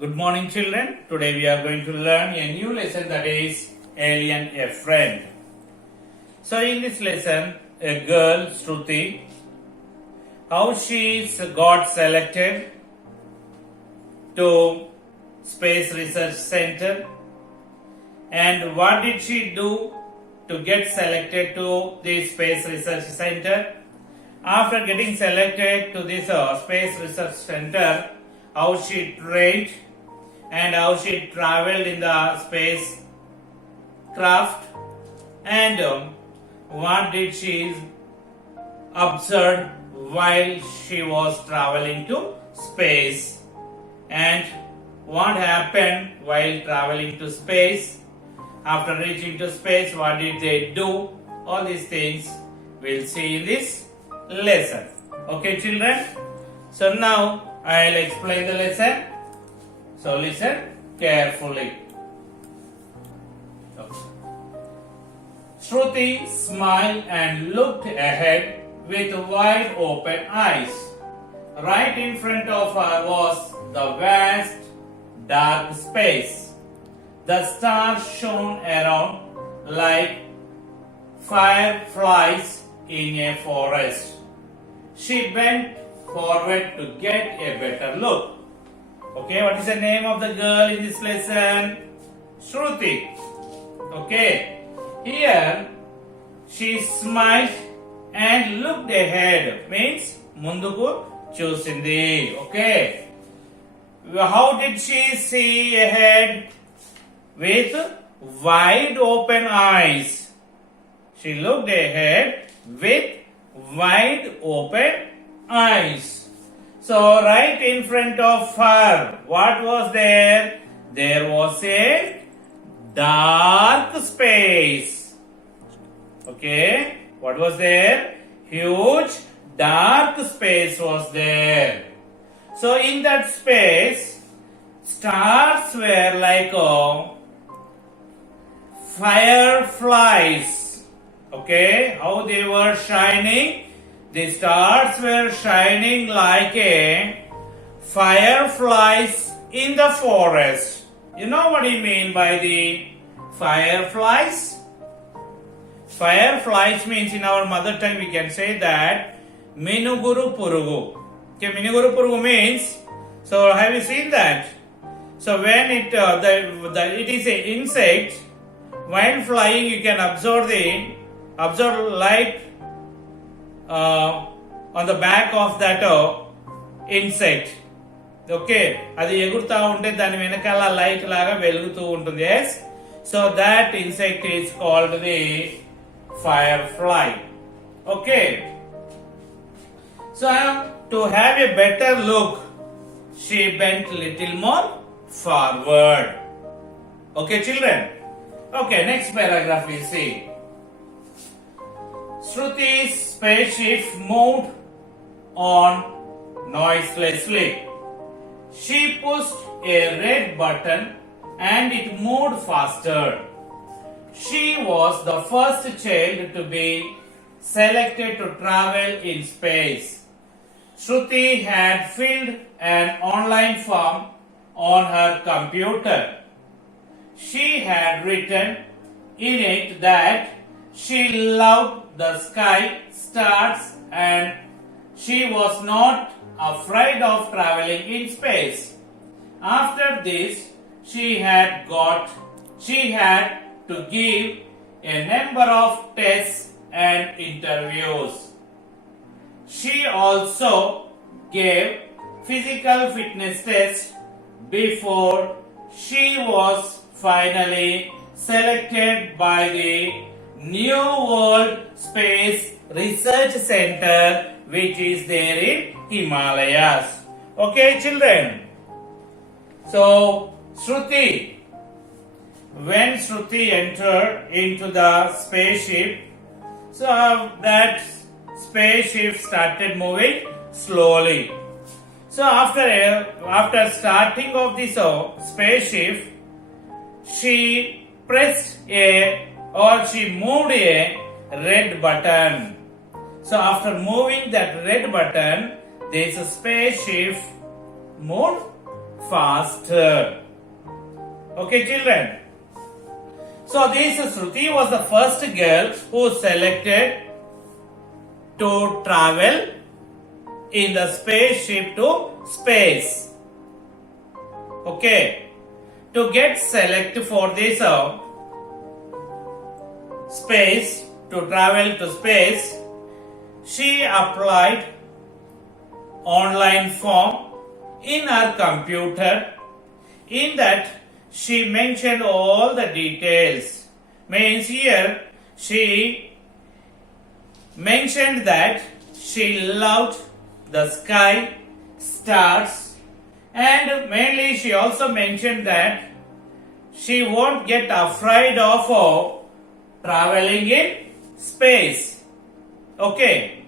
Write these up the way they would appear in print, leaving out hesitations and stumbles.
Good morning, children. Today we are going to learn a new lesson, that is Alien a Friend. So in this lesson, a girl, Shruti, how she got selected to Space Research Center and what did she do to get selected to the Space Research Center. After getting selected to this Space Research Center, how she trained and how she traveled in the space craft and what did she observe while she was traveling to space and what happened while traveling to space. After reaching to space, what did they do? All these things we'll see in this lesson. Okay, children? So now I'll explain the lesson. So listen carefully. Shruti smiled and looked ahead with wide open eyes. Right in front of her was the vast dark space. The stars shone around like fireflies in a forest. She bent forward to get a better look. Okay, what is the name of the girl in this lesson? Shruti. Okay, here she smiled and looked ahead. Means munduku chusindi. Okay, how did she see ahead? With wide open eyes. She looked ahead with wide open eyes. So right in front of her, what was there? There was a dark space. Okay, what was there? Huge dark space was there. So in that space, stars were like fireflies. Okay, how they were shining? The stars were shining like a fireflies in the forest. You know what I mean by the fireflies? Fireflies means in our mother tongue we can say that minuguru purugu. Okay, minuguru purugu means, so have you seen that? So when it is an insect, while flying you can observe light on the back of that insect. Okay, అది ఎగురుతా ఉంటే దాని వెనకాల light లాగా వెలుగుతూ ఉంటుంది. Yes, so that insect is called the firefly. Okay, so to have a better look, she bent little more forward. Okay, children. Okay, next paragraph we see. Shruti's spaceship moved on noiselessly. She pushed a red button and it moved faster. She was the first child to be selected to travel in space. Shruti had filled an online form on her computer. She had written in it that she loved the sky, stars, and she was not afraid of traveling in space. After this, she had to give a number of tests and interviews. She also gave physical fitness tests before she was finally selected by the New World Space Research Center, which is there in Himalayas. Okay, children. So Shruti, when Shruti entered into the spaceship, so that spaceship started moving slowly. So after starting of this spaceship, she moved a red button. So after moving that red button, this spaceship moved faster. Okay, children. So this Shruti was the first girl who selected to travel in the spaceship to space. Okay. To get selected for this space, to travel to space, she applied online form in her computer. In that she mentioned all the details. Means here she mentioned that she loved the sky, stars, and mainly she also mentioned that she won't get afraid of traveling in space. Okay.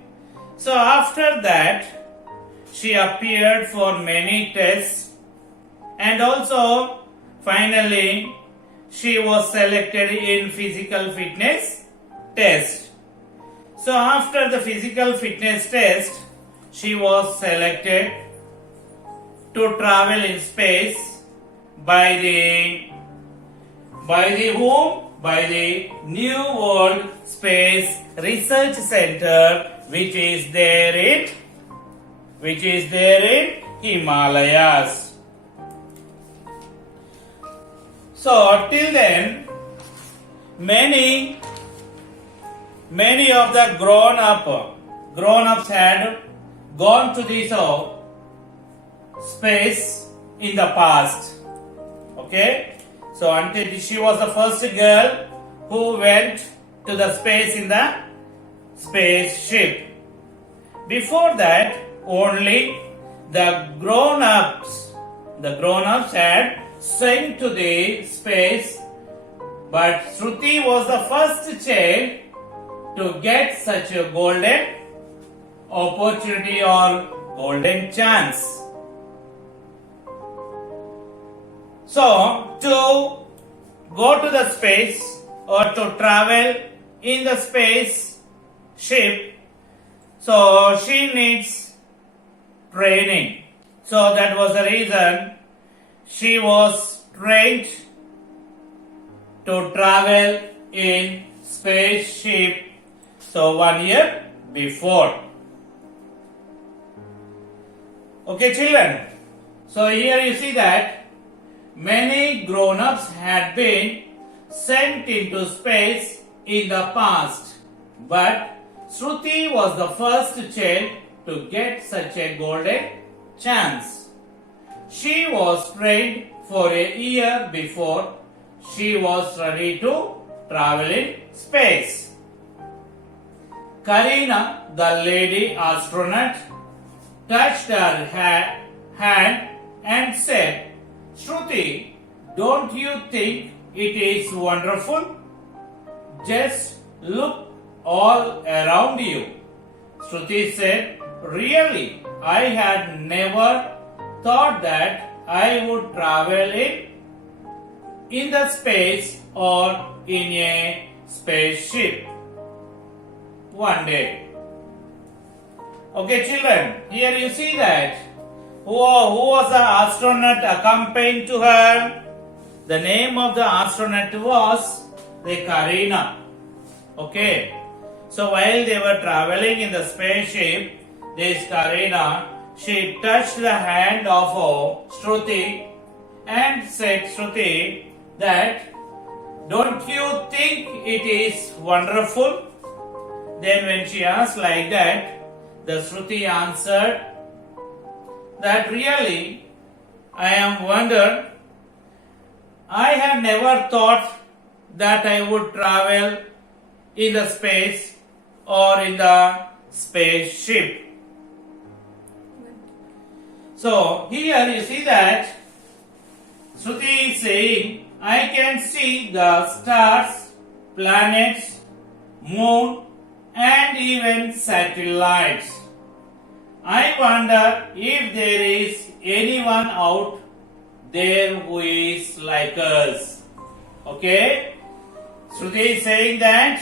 So after that, she appeared for many tests, and also finally she was selected in physical fitness test. So after the physical fitness test, she was selected to travel in space by the whom? By the New World Space Research Center, which is there in Himalayas. So till then, many of the grown-ups had gone to this space in the past. Okay. So until she was the first girl who went to the space in the spaceship. Before that, only the grown-ups had sent to the space, but Shruti was the first child to get such a golden opportunity or golden chance. So, to go to the space or to travel in the space ship, so she needs training. So that was the reason she was trained to travel in spaceship. So 1 year before. Okay, children. So here you see that many grown-ups had been sent into space in the past, but Shruti was the first child to get such a golden chance. She was trained for a year before she was ready to travel in space. Karina, the lady astronaut, touched her hand and said, "Shruti, don't you think it is wonderful? Just look all around you." Shruti said, "Really, I had never thought that I would travel in the space or in a spaceship one day." Okay, children, here you see that who was the astronaut accompanying to her? The name of the astronaut was the Karina. Okay. So while they were traveling in the spaceship, this Karina, she touched the hand of Shruti and said, "Shruti, that don't you think it is wonderful?" Then when she asked like that, the Shruti answered that really I am wondered. I had never thought that I would travel in the space or in the spaceship. So here you see that Shruti is saying, I can see the stars, planets, moon, and even satellites. I wonder if there is anyone out there who is like us. Okay? Shruti is saying that,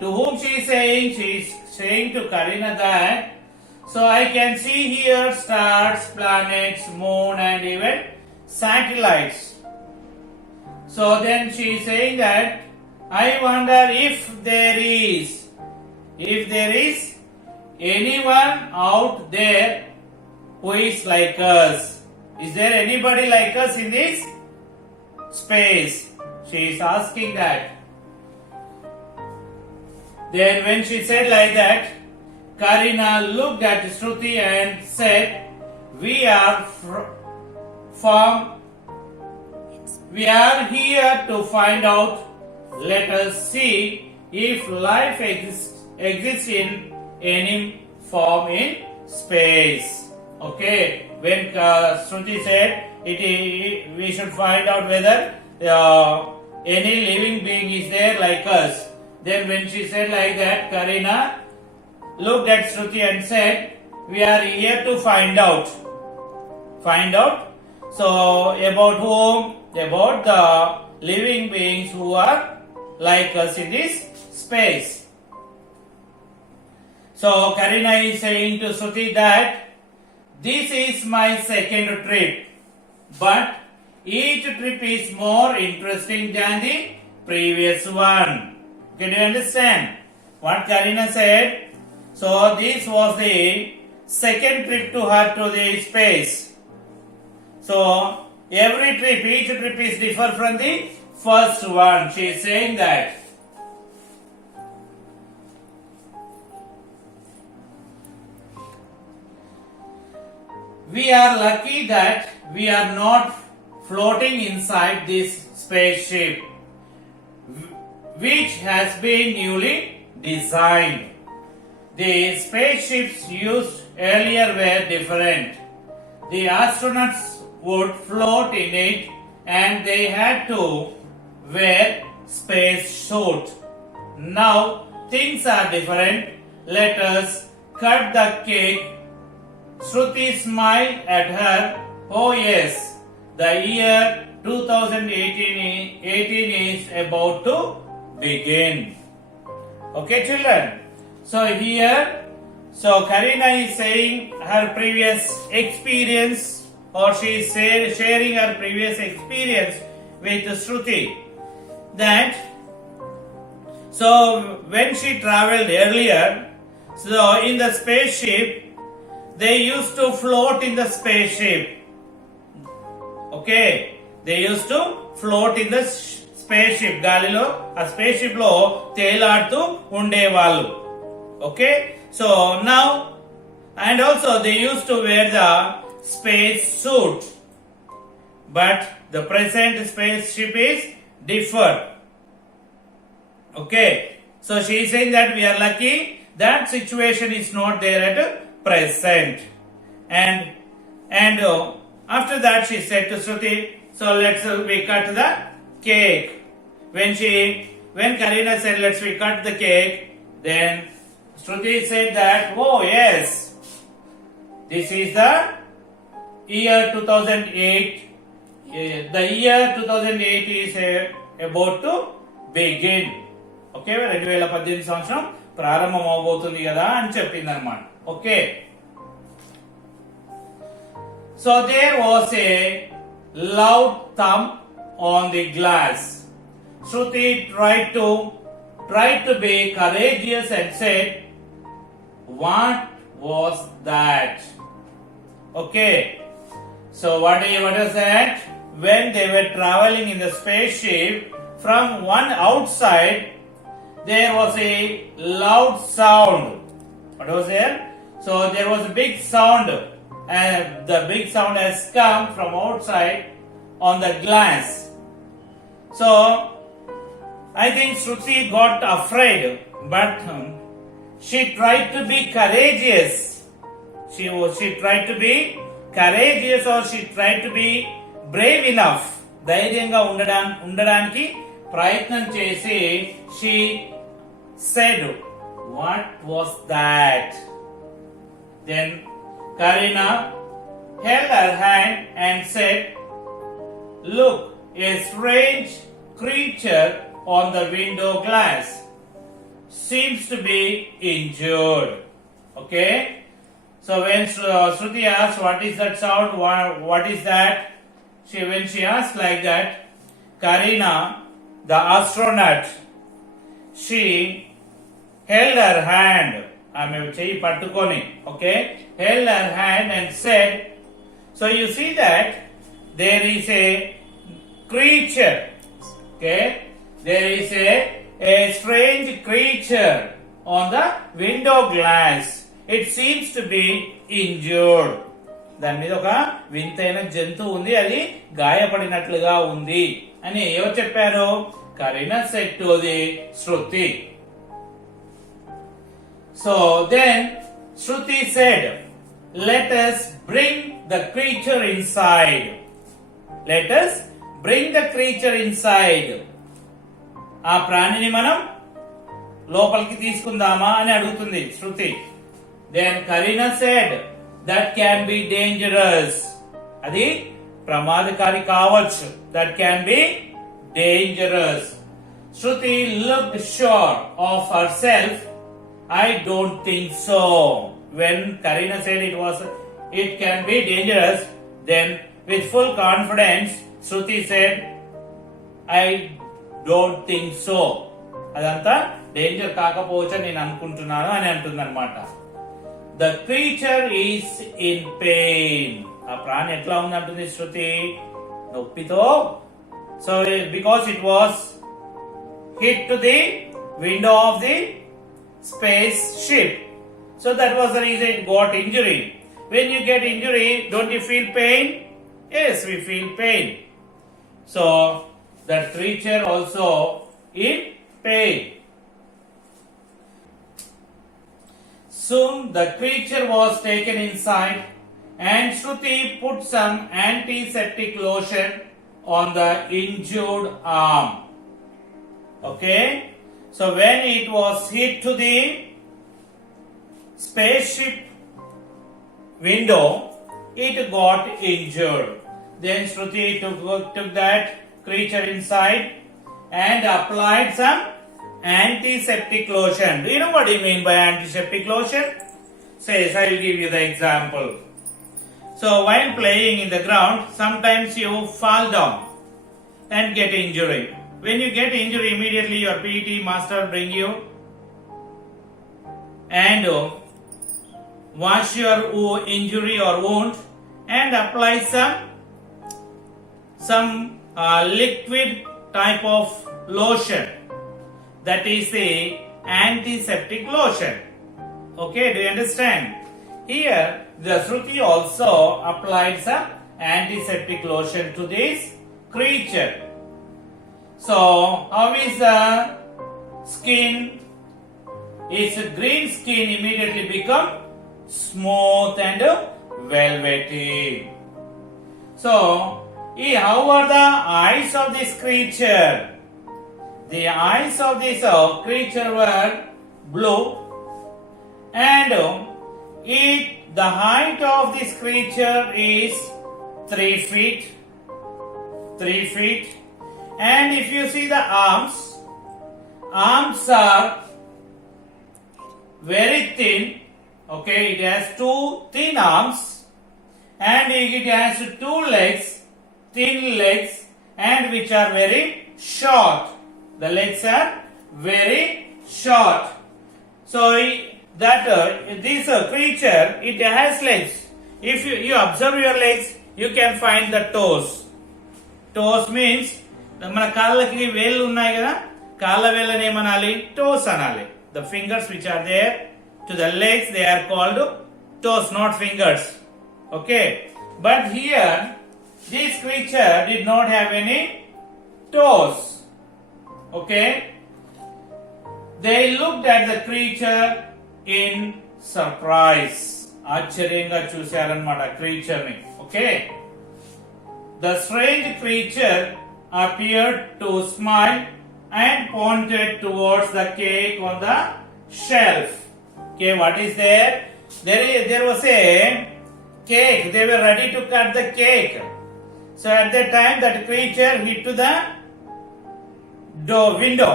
to whom she is saying? She is saying to Karina that So I can see here stars, planets, moon, and even satellites. So then she is saying that I wonder if there is anyone out there who is like us. Is there anybody like us in this space? She is asking that. Then when she said like that, Karina looked at Shruti and said, we are here to find out. Let us see if life exists in any form in space. Okay, when Shruti said we should find out whether any living being is there like us. Then when she said like that, Karina looked at Shruti and said, we are here to find out. Find out? So about whom? About the living beings who are like us in this space. So Karina is saying to Shruti that this is my second trip, but each trip is more interesting than the previous one. Can you understand what Karina said? So this was the second trip to her to the space. So every trip, each trip is different from the first one. She is saying that. We are lucky that we are not floating inside this spaceship, which has been newly designed. The spaceships used earlier were different. The astronauts would float in it and they had to wear space suit. Now things are different. Let us cut the cake. Shruti smiled at her. Oh yes, the year 2018 is about to begin. Okay, children. So here, Karina is saying her previous experience, or she is sharing her previous experience with Shruti. That when she traveled earlier, in the spaceship, they used to float in the spaceship. Okay, they used to float in the spaceship. గాలిలో ఆ spaceship లో తేలాడుతూ ఉండేవాళ్ళు. Okay, so now, and also they used to wear the space suit, but the present spaceship is different. Okay, so she is saying that we are lucky that situation is not there at present. And after that she said to Shruti, so let's we cut the cake. When Karina said let's we cut the cake, then Shruti said that, oh yes, this is the year 2008. The year 2008 is about to begin. Okay, 2018 సంవత్సరం ప్రారంభం అవబోతుంది కదా అని చెప్పింది అన్నమాట. Okay. So there was a loud thump on the glass. Shruti tried to be courageous and said, what was that? Okay. So what is that? When they were traveling in the spaceship, from one outside there was a loud sound. What was there? So there was a big sound, and the big sound has come from outside on the glass. So I think Shruti got afraid, but she tried to be courageous. She tried to be courageous, or she tried to be brave enough. ధైర్యంగా ఉండడానికి ప్రయత్నం చేసి she said, what was that? Then Karina held her hand and said, look, a strange creature on the window glass seems to be injured. Okay, So when Shruti asked, "What is that sound? What is that?" When she asked like that, Karina, the astronaut, she held her hand. ఆమె చెయ్యి పట్టుకొని, okay, held her hand and said, so you see that there is a creature, okay, there is a strange creature on the window glass. It seems to be injured. దాని మీద ఒక వింతైన జంతువు ఉంది, అది గాయపడినట్లుగా ఉంది అని ఎవరు చెప్పారు? Kareena said to the Shruti. So then Shruti said, let us bring the creature inside. Let us bring the creature inside. ఆ ప్రాణిని మనం లోపలికి తీసుకుందామా అని అడుగుతుంది శృతి. Then Karina said, that can be dangerous. అది ప్రమాదకారి కావచ్చు. That can be dangerous. Shruti looked sure of herself. I don't think so. When Karina said it can be dangerous, then with full confidence, Shruti said, I don't think so. అదంతా danger కాకపోవచ్చు నేను అనుకుంటున్నాను అని అంటుందన్నమాట. The creature is in pain. ఆ ప్రాణి ఎట్లా ఉంది అంటుంది శృతి? నొప్పితో. So because it was hit to the window of the spaceship, so that was the reason it got injury. When you get injury, don't you feel pain? Yes, we feel pain. So that creature also in pain. Soon the creature was taken inside and Shruti put some antiseptic lotion on the injured arm. Okay? So when it was hit to the spaceship window, it got injured. Then Shruti took that creature inside and applied some antiseptic lotion. Do you know what I mean by antiseptic lotion? Says, I will give you the example. So while playing in the ground, sometimes you fall down and get injury. When you get injury, immediately your PT master bring you and wash your injury or wound and apply some liquid type of lotion. That is the antiseptic lotion. Okay, do you understand? Here, the Shruti also applied some antiseptic lotion to this creature. So, how is the skin? Its green skin immediately become smooth and velvety. So, how are the eyes of this creature? The eyes of this creature were blue, and the height of this creature is 3 feet. 3 feet. And if you see the arms are very thin. Okay, it has 2 thin arms, and it has 2 legs, thin legs, and which are very short. The legs are very short. So that this creature, it has legs. If you observe your legs, you can find the toes. Toes means మన కాళ్ళకి వేళ్ళు ఉన్నాయి కదా, కాళ్ళ వేళ్ళని ఏమనాలి? Toes అనాలి. The fingers which are there to the legs, they are called toes, not fingers. Okay, but here this creature did not have any toes. Okay, they looked at the creature in surprise. ఆశ్చర్యంగా చూశారన్నమాట creature ని. Okay, the strange creature appeared to smile and pointed towards the cake on the shelf. Okay, what is there? There was a cake. They were ready to cut the cake. So at that time, that creature hit to the window.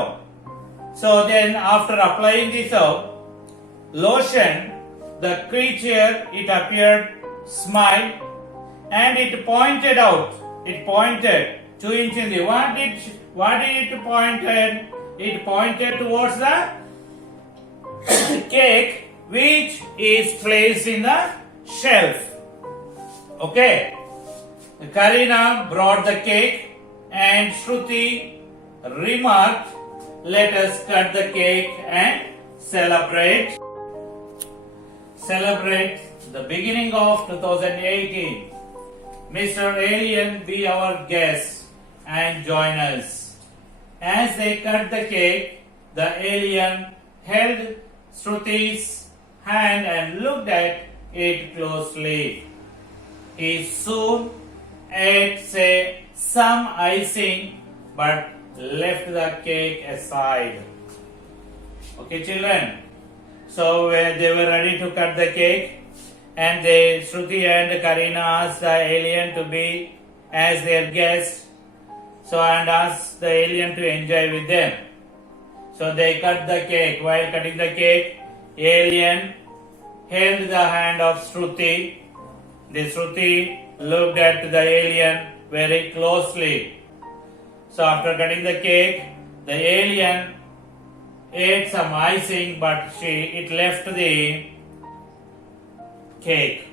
So then, after applying this lotion, the creature, it appeared, smiled, and it pointed out. It pointed 2 inches in the. What did it pointed? It pointed towards the cake which is placed in the shelf. Okay. Karina brought the cake and Shruti remarked, "Let us cut the cake and celebrate the beginning of 2018. Mr. Alien, be our guest and join us." As they cut the cake, the alien held Shruti's hand and looked at it closely. He soon ate some icing but left the cake aside. Okay, children. So they were ready to cut the cake, and Shruti and Karina asked the alien to be as their guest. So and asked the alien to enjoy with them. So they cut the cake. While cutting the cake, alien held the hand of Shruti. The Shruti looked at the alien very closely. So after cutting the cake, the alien ate some icing, but it left the cake.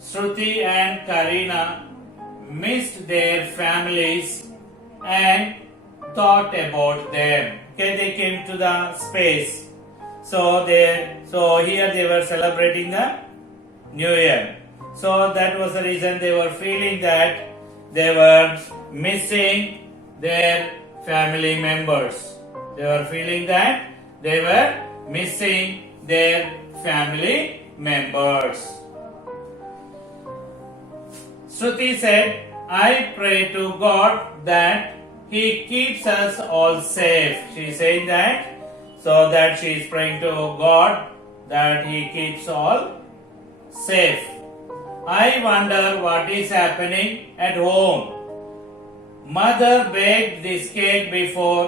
Shruti and Karina missed their families and thought about them. Okay, they came to the space. So here they were celebrating the New Year. So that was the reason they were feeling that they were missing their family members. They were feeling that they were missing their family members. Shruti said, "I pray to God that He keeps us all safe." She is saying that, so that she is praying to God that He keeps all safe. "I wonder what is happening at home. Mother baked this cake before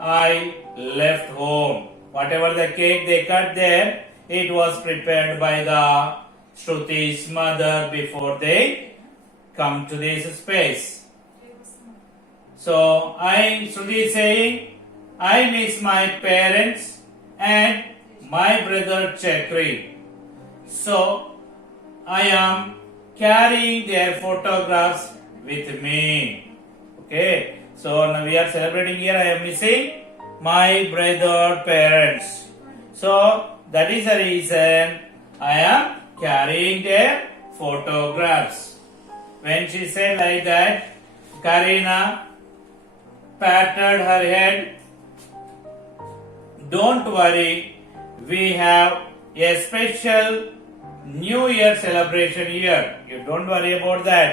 I left home." Whatever the cake they cut there, it was prepared by the Shruti's mother before they come to this space. So Shruti is saying, "I miss my parents and my brother Chakri. So I am carrying their photographs with me." Okay, so now we are celebrating here. I am missing my brother parents. So that is the reason I am carrying their photographs. When she said like that, Karina patted her head. "Don't worry, we have a special New Year celebration here. You don't worry about that.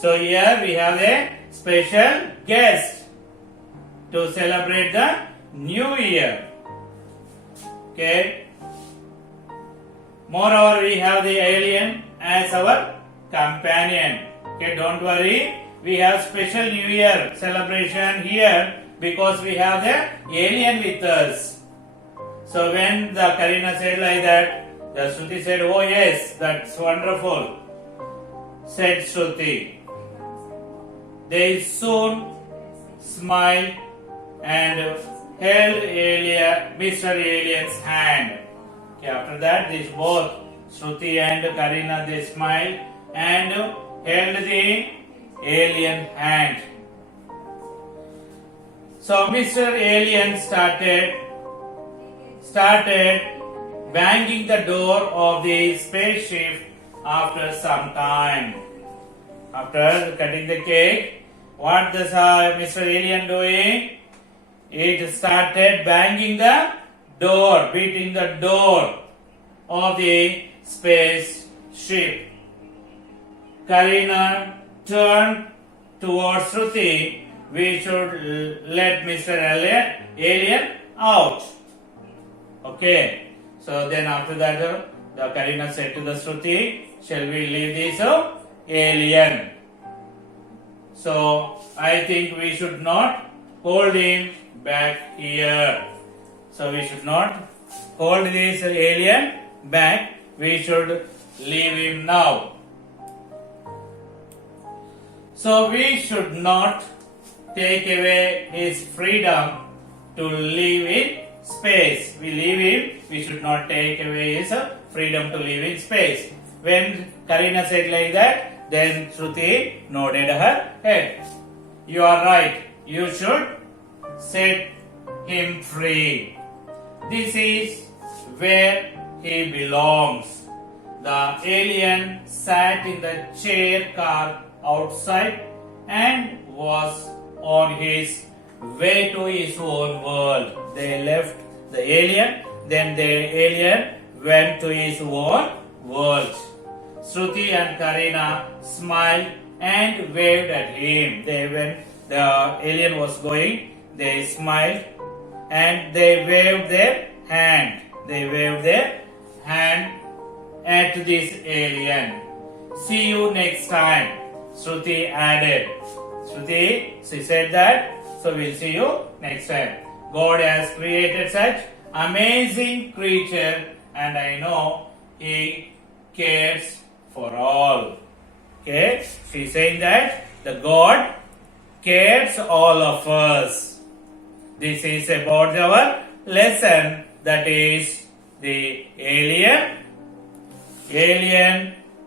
So here we have a special guest to celebrate the New Year." Okay. Moreover, we have the alien as our companion. Okay, don't worry. We have special New Year celebration here because we have the alien with us. So when the Karina said like that, the Shruti said, "Oh yes, that's wonderful," said Shruti. They soon smiled and held Mr. Alien's hand. Okay, after that, these both Shruti and Karina, they smiled and held the alien hand. So Mr. Alien started banging the door of the spaceship after some time. After cutting the cake, what does Mr. Alien doing? It started banging the door, beating the door of the spaceship. Karina turned towards Shruti. "We should let Mr. Alien out." Okay. So then after that, the Karina said to the Shruti, "Shall we leave this alien? So I think we should not hold him back here. So we should not hold this alien back. We should leave him now. So we should not take away his freedom to live in space. We leave him, we should not take away his freedom to live in space. When Karina said like that, then Shruti nodded her head. You are right. You should set him free. This is where he belongs. The alien sat in the chair car outside and was on his way to his own world. They left the alien, then the alien went to his own world. Shruti and Karina smiled and waved at him. When the alien was going, they smiled and they waved their hand. They waved their hand at this alien. See you next time, Shruti added. Shruti, she said that, so we'll see you next time. God has created such amazing creature and I know He cares for all. Okay, she's saying that the God cares all of us. This is about our lesson, that is the alien,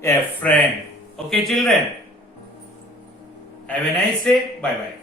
a friend. Okay children, have a nice day. Bye bye.